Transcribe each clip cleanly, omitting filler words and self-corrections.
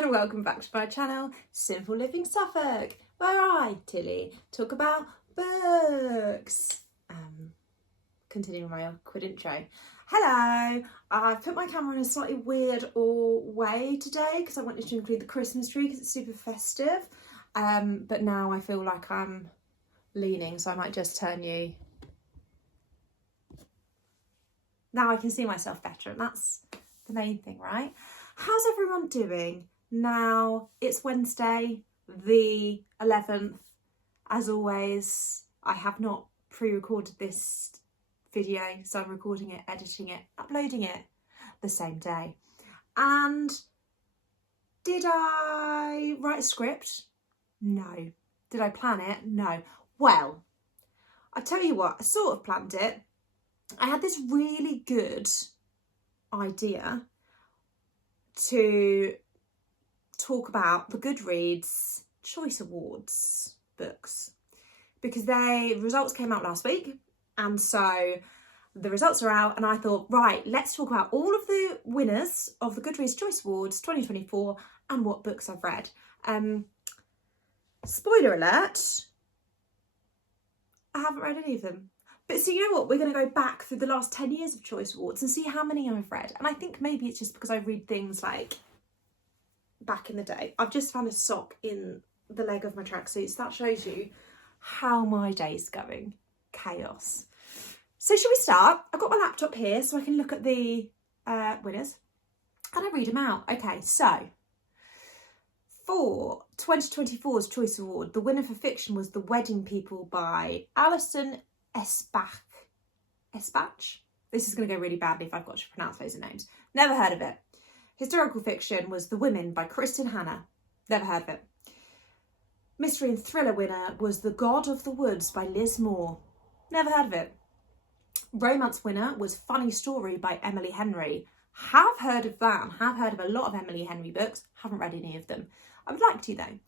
and welcome back to my channel, Simple Living Suffolk, where I, Tilly, talk about books. Continuing my awkward intro. Hello, I've put my camera in a slightly weird way today because I wanted to include the Christmas tree because it's super festive. But now I feel like I'm leaning, so I might just turn you. Now I can see myself better, and that's the main thing, right? How's everyone doing? Now it's Wednesday, the 11th. As always, I have not pre-recorded this video, so I'm recording it, editing it, uploading it the same day. And did I write a script? No. Did I plan it? No. Well, I tell you what, I sort of planned it. I had this really good idea to talk about the Goodreads Choice Awards books because results came out last week, and so the results are out, and I thought, right, let's talk about all of the winners of the Goodreads Choice Awards 2024 and what books I've read. Spoiler alert, I haven't read any of them. But so you know what, we're going to go back through the last 10 years of Choice Awards and see how many I've read. And I think maybe it's just because I read things like back in the day. I've just found a sock in the leg of my tracksuit, so that shows you how my day's going. Chaos. So shall we start? I've got my laptop here so I can look at the winners and I read them out. Okay, so for 2024's Choice Award, the winner for fiction was The Wedding People by Alison Espach. This is going to go really badly if I've got to pronounce those names. Never heard of it. Historical fiction was The Women by Kristen Hanna. Never heard of it. Mystery and thriller winner was The God of the Woods by Liz Moore. Never heard of it. Romance winner was Funny Story by Emily Henry. Have heard of that. Have heard of a lot of Emily Henry books. Haven't read any of them. I would like to though.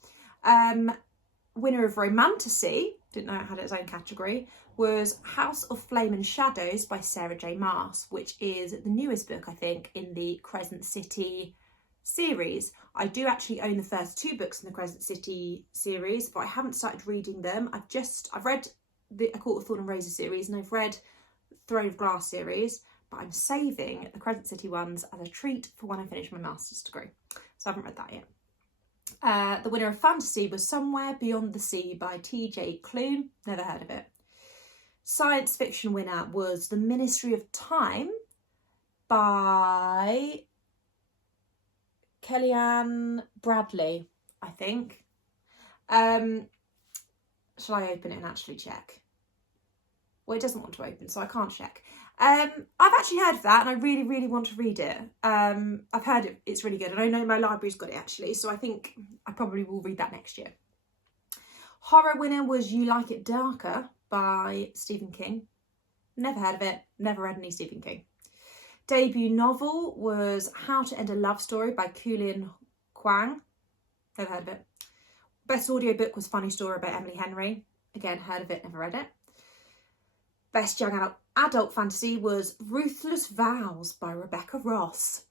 Winner of Romantasy, didn't know it had its own category, was House of Flame and Shadows by Sarah J. Maas, which is the newest book, I think, in the Crescent City series. I do actually own the first two books in the Crescent City series, but I haven't started reading them. I've read the A Court of Thorn and Razor series, and I've read Throne of Glass series, but I'm saving the Crescent City ones as a treat for when I finish my master's degree. So I haven't read that yet. The winner of fantasy was Somewhere Beyond the Sea by T.J. Klune. Never heard of it. Science fiction winner was The Ministry of Time by Kellyanne Bradley, I think. Shall I open it and actually check? Well, it doesn't want to open, so I can't check. I've actually heard of that, and I really, really want to read it. I've heard it's really good, and I know my library's got it actually, so I think I probably will read that next year. Horror winner was You Like It Darker by Stephen King. Never heard of it, never read any Stephen King. Debut novel was How to End a Love Story by Kulin Kwang. Never heard of it. Best audiobook was Funny Story by Emily Henry. Again, heard of it, never read it. Best young adult fantasy was Ruthless Vows by Rebecca Ross.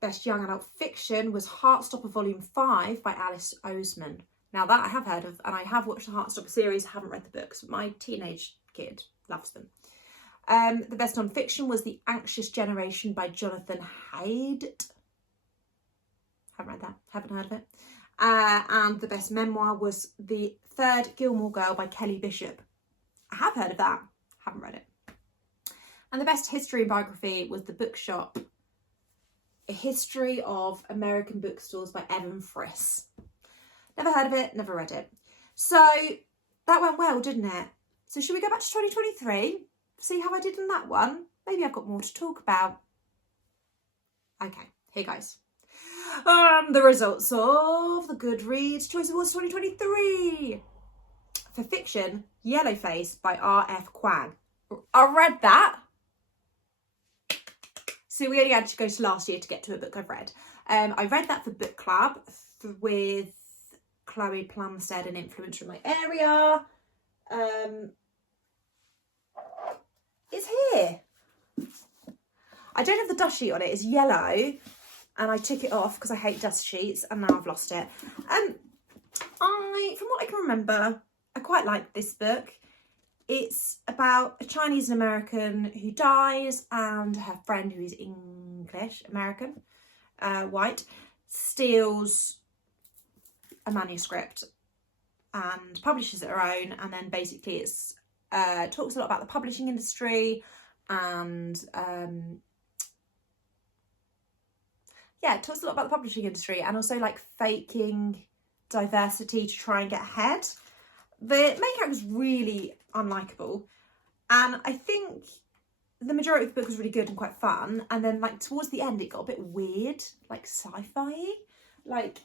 Best young adult fiction was Heartstopper Volume 5 by Alice Oseman. Now that I have heard of, and I have watched the Heartstopper series, haven't read the books, but my teenage kid loves them. The best non-fiction was The Anxious Generation by Jonathan Haidt. Haven't read that, haven't heard of it. And the best memoir was The Third Gilmore Girl by Kelly Bishop. I have heard of that, haven't read it. And the best history and biography was The Bookshop, A History of American Bookstores by Evan Friss. Never heard of it, never read it. So that went well, didn't it? So should we go back to 2023? See how I did in that one? Maybe I've got more to talk about. Okay, here goes. The results of the Goodreads Choice Awards 2023. For fiction, Yellowface by R.F. Kuang. I read that. So we only had to go to last year to get to a book I've read. I read that for book club with Chloe Plumstead, an influencer in my area. It's here. I don't have the dust sheet on it. It's yellow. and I took it off because I hate dust sheets, and now I've lost it. From what I can remember, I quite like this book. It's about a Chinese and American who dies, and her friend, who is English, American, white, steals a manuscript and publishes it her own. And then basically it's talks a lot about the publishing industry, and it talks a lot about the publishing industry, and also like faking diversity to try and get ahead. The main character was really unlikable, and I think the majority of the book was really good and quite fun, and then like towards the end it got a bit weird, like sci-fi, like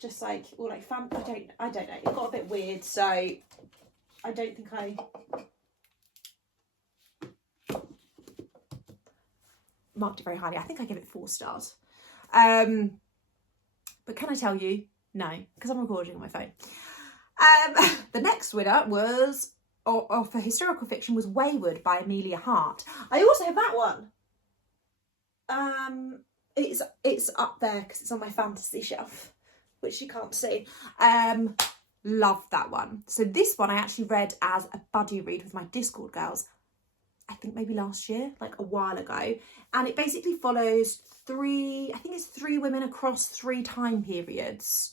just like, or like I don't know, it got a bit weird, so I don't think I marked it very highly. I think I gave it 4 stars. But can I tell you, no, because I'm recording on my phone. The next winner was, for historical fiction, was Wayward by Amelia Hart. I also have that one. It's up there because it's on my fantasy shelf, which you can't see. Love that one. So this one I actually read as a buddy read with my Discord girls, I think maybe last year, like a while ago. And it basically follows 3 women across 3 time periods.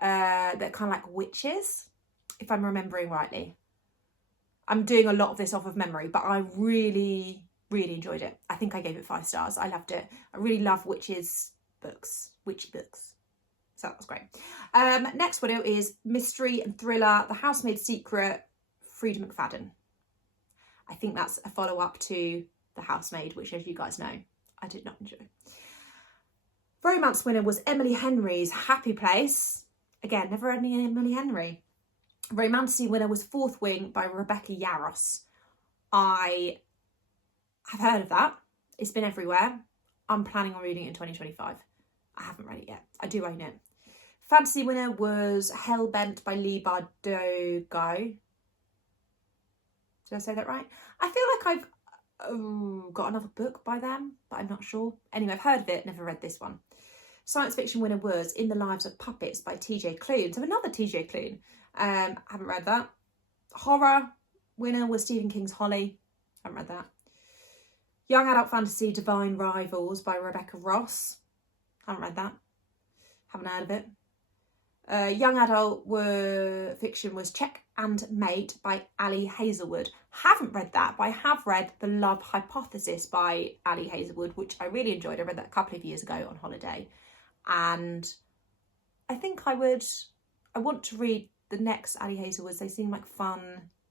They're kind of like witches, if I'm remembering rightly. I'm doing a lot of this off of memory, but I really, really enjoyed it. I think I gave it 5 stars. I loved it. I really love witchy books. So that was great. Next one is mystery and thriller, The Housemaid's Secret, Frida McFadden. I think that's a follow-up to The Housemaid, which, as you guys know, I did not enjoy. Romance winner was Emily Henry's Happy Place. Again, never read any Emily Henry. Romantasy winner was Fourth Wing by Rebecca Yarros. I have heard of that. It's been everywhere. I'm planning on reading it in 2025. I haven't read it yet. I do own it. Fantasy winner was Hellbent by Leigh Bardugo. Did I say that right? I feel like I've got another book by them, but I'm not sure. Anyway, I've heard of it, never read this one. Science fiction winner was In the Lives of Puppets by TJ Klune. So another TJ Klune. Haven't read that. Horror winner was Stephen King's Holly. Haven't read that. Young adult fantasy Divine Rivals by Rebecca Ross. Haven't read that. Haven't heard of it. Young adult fiction was Check and Mate by Ali Hazelwood. Haven't read that, but I have read The Love Hypothesis by Ali Hazelwood, which I really enjoyed. I read that a couple of years ago on holiday. And I think I want to read the next Ali Hazelwoods. They seem like fun,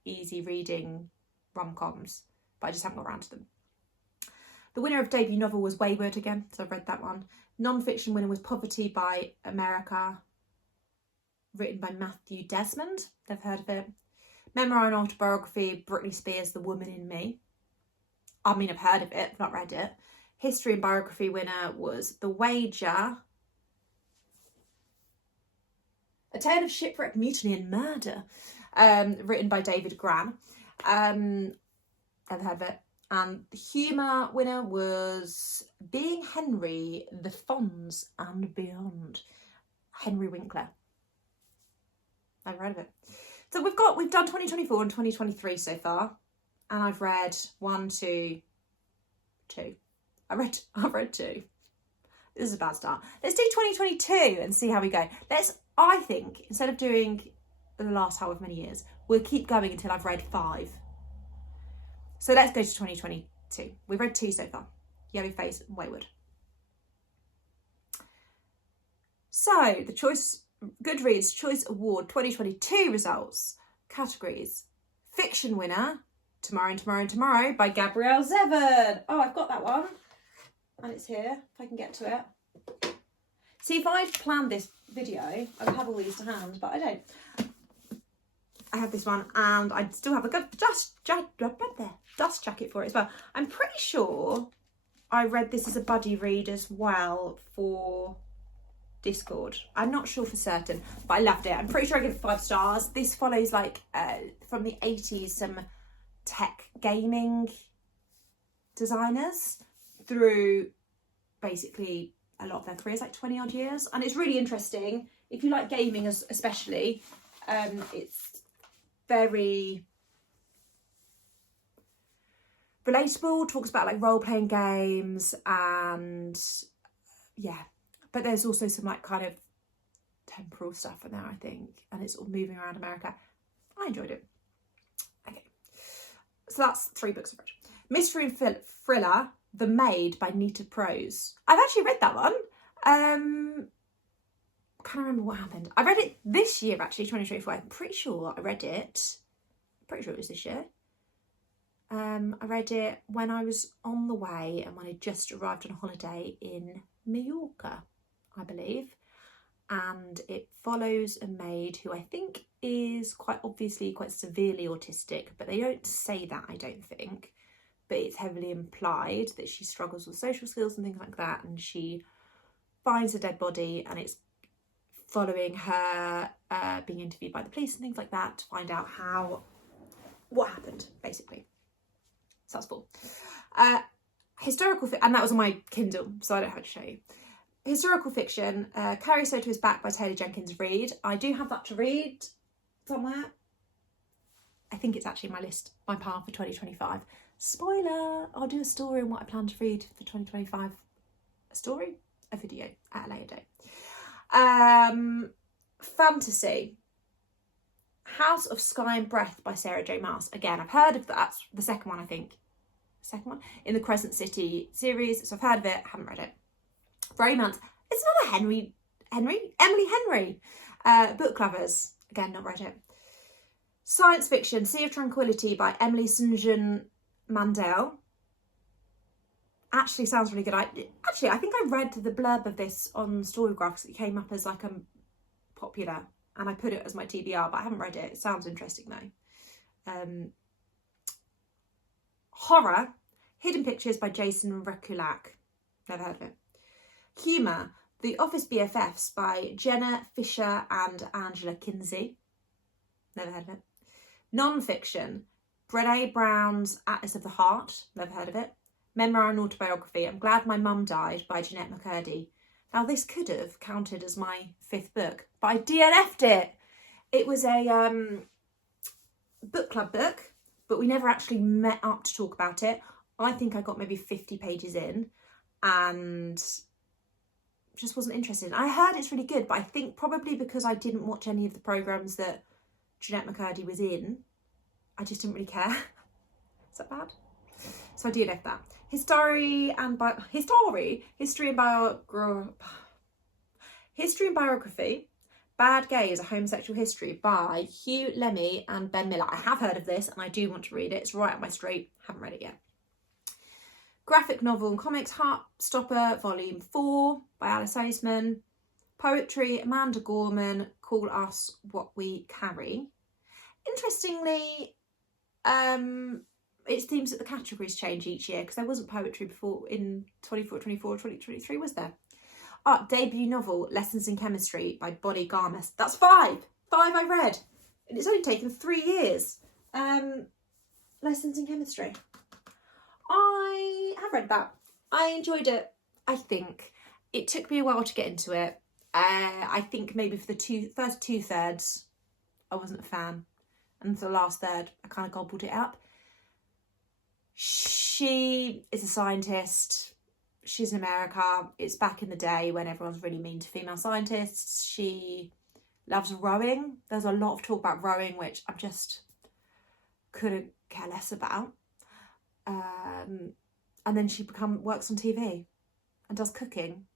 easy reading rom-coms, but I just haven't got around to them. The winner of debut novel was Wayward again, so I've read that one. Non-fiction winner was Poverty by America, written by Matthew Desmond. Never heard of it. Memoir and autobiography, Britney Spears, The Woman in Me. I mean, I've heard of it, but not read it. History and biography winner was The Wager, A Tale of Shipwreck, Mutiny and Murder, written by David Gran. Never heard of it. And the humour winner was Being Henry, The Fonz and Beyond, Henry Winkler. I've read of it. So we've done 2024 and 2023 so far, and I've read 1, 2, 2. I've read 2. This is a bad start. Let's do 2022 and see how we go. I think, instead of doing the last however many years, we'll keep going until I've read 5. So let's go to 2022. We've read 2 so far. Yellowface and Wayward. So the Goodreads Choice Award 2022 results. Categories. Fiction winner, Tomorrow and Tomorrow and Tomorrow by Gabrielle Zevon. Oh, I've got that one. And it's here, if I can get to it. See, if I'd planned this video, I would have all these to hand, but I don't. I have this one, and I still have a good dust jacket for it as well. I'm pretty sure I read this as a buddy read as well for Discord. I'm not sure for certain, but I loved it. I'm pretty sure I give it 5 stars. This follows like from the 80s, some tech gaming designers through basically a lot of their careers, like 20 odd years. And it's really interesting. If you like gaming especially, it's very relatable, talks about like role-playing games and yeah. But there's also some like kind of temporal stuff in there, I think. And it's all moving around America. I enjoyed it. Okay. So that's 3 books I've read. Mystery and Thriller, The Maid by Nita Prose. I've actually read that one. Can't remember what happened. I read it this year, actually, 2024. I'm pretty sure I read it. Pretty sure it was this year. I read it when I was on the way and when I just arrived on holiday in Mallorca, I believe. And it follows a maid who I think is quite obviously quite severely autistic, but they don't say that, I don't think. But it's heavily implied that she struggles with social skills and things like that, and she finds a dead body, and it's following her being interviewed by the police and things like that to find out what happened, basically. So that's cool. Historical and that was on my Kindle, so I don't have to show you. Historical fiction, Carrie Soto is Back by Taylor Jenkins Reid. I do have that to read somewhere. I think it's actually my pile for 2025. Spoiler, I'll do a story on what I plan to read for 2025. A story? A video at a later date. Fantasy. House of Sky and Breath by Sarah J. Maas. Again, I've heard of that. That's the second one, I think. Second one? In the Crescent City series. So I've heard of it, haven't read it. Romance. It's another Emily Henry. Book Lovers. Again, not read it. Science fiction, Sea of Tranquility by Emily St. Mandel. Actually sounds really good. I think I read the blurb of this on Storygraphs. It came up as like a popular, and I put it as my TBR, but I haven't read it. It sounds interesting though. Horror, Hidden Pictures by Jason Rekulak. Never heard of it. Humour, The Office BFFs by Jenna Fisher and Angela Kinsey. Never heard of it. Non-fiction, Brené Brown's Atlas of the Heart. Never heard of it. Memoir and Autobiography, I'm Glad My Mum Died by Jeanette McCurdy. Now this could have counted as my 5th book, but I DNF'd it. It was a book club book, but we never actually met up to talk about it. I think I got maybe 50 pages in and just wasn't interested. I heard it's really good, but I think probably because I didn't watch any of the programmes that Jeanette McCurdy was in, I just didn't really care. Is that bad? So I DNF'd that. History and Biography, Bad Gays, A Homosexual History by Hugh Lemmy and Ben Miller. I have heard of this and I do want to read it. It's right up my street. Haven't read it yet. Graphic novel and comics, Heartstopper, Volume 4 by Alice Oseman. Poetry, Amanda Gorman, Call Us What We Carry. Interestingly, it seems that the categories change each year because there wasn't poetry before in 2023, was there? Debut novel, Lessons in Chemistry by Bonnie Garmus. That's 5 I read. And it's only taken 3 years. Lessons in Chemistry. I have read that. I enjoyed it, I think. It took me a while to get into it. I think maybe for the first 2/3, I wasn't a fan. And for the last third, I kind of gobbled it up. She is a scientist. She's in America. It's back in the day when everyone's really mean to female scientists. She loves rowing. There's a lot of talk about rowing, which I just couldn't care less about. And then she works on TV and does cooking.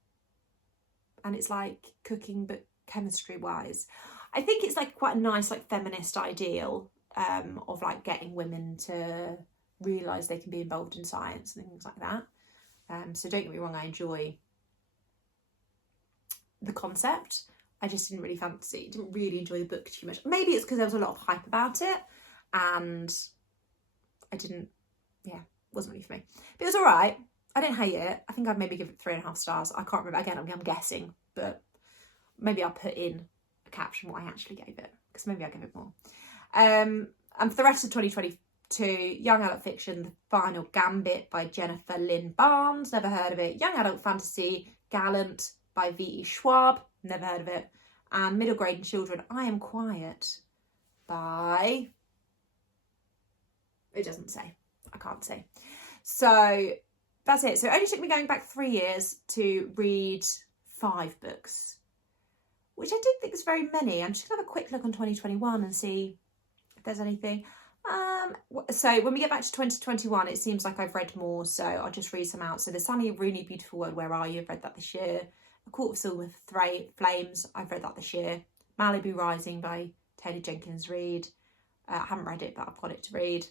And it's like cooking, but chemistry wise. I think it's like quite a nice, like feminist ideal of like getting women to realise they can be involved in science and things like that. So don't get me wrong, I enjoy the concept. I just didn't really enjoy the book too much. Maybe it's because there was a lot of hype about it and I wasn't really for me. But it was all right. I didn't hate it. I think I'd maybe give it 3.5 stars. I can't remember. Again, I'm guessing, but maybe I'll put in a caption what I actually gave it because maybe I'll give it more. And for the rest of 2022, young adult fiction, The Final Gambit by Jennifer Lynn Barnes. Never heard of it. Young adult fantasy, Gallant by V.E. Schwab, never heard of it. And Middle Grade and Children, I Am Quiet by, it doesn't say, I can't say. So that's it. So it only took me going back 3 years to read 5 books, which I didn't think was very many. I'm just going to have a quick look on 2021 and see if there's anything. So when we get back to 2021, it seems like I've read more, so I'll just read some out. So the Sunny Rooney Beautiful World, Where Are You? I've read that this year. A Court of Silver Flames, I've read that this year. Malibu Rising by Taylor Jenkins Reid. I haven't read it, but I've got it to read.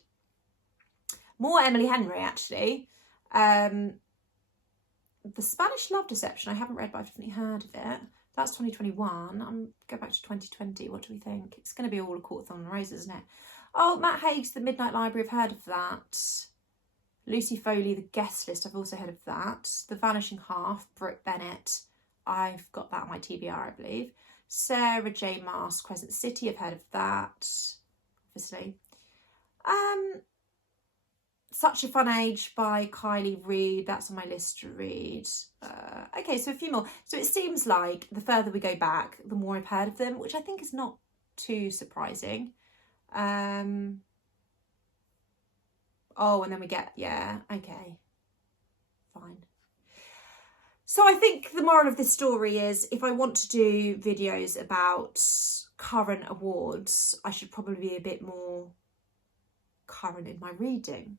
More Emily Henry, actually. The Spanish Love Deception, I haven't read, but I've definitely heard of it. That's 2021. I'm go back to 2020. What do we think? It's going to be all A Court of Thorns and Roses, isn't it? Oh, Matt Haig's The Midnight Library, I've heard of that. Lucy Foley, The Guest List, I've also heard of that. The Vanishing Half, Brooke Bennett, I've got that on my TBR, I believe. Sarah J. Maas, Crescent City, I've heard of that, obviously. Such a Fun Age by Kylie Reid, that's on my list to read. Okay, so a few more. So it seems like the further we go back, the more I've heard of them, which I think is not too surprising. Oh, and then we get, yeah, okay, fine. So I think the moral of this story is, if I want to do videos about current awards, I should probably be a bit more current in my reading.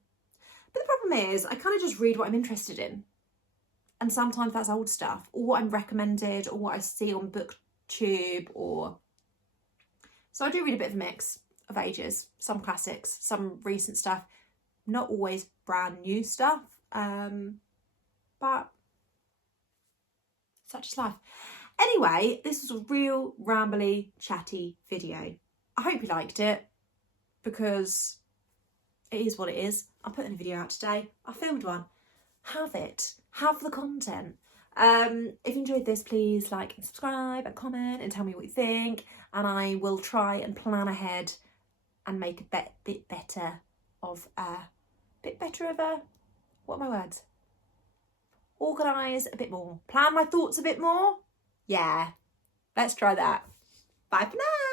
But the problem is, I kind of just read what I'm interested in. And sometimes that's old stuff, or what I'm recommended, or what I see on BookTube, or... So I do read a bit of a mix of ages, some classics, some recent stuff, not always brand new stuff, but such is life. Anyway, this was a real rambly, chatty video. I hope you liked it, because it is what it is. I'm putting a video out today. I filmed one. Have it. Have the content. If you enjoyed this, please like and subscribe and comment and tell me what you think, and I will try and plan ahead and make a bit better of a, what are my words? Organise a bit more. Plan my thoughts a bit more? Yeah, let's try that. Bye for now.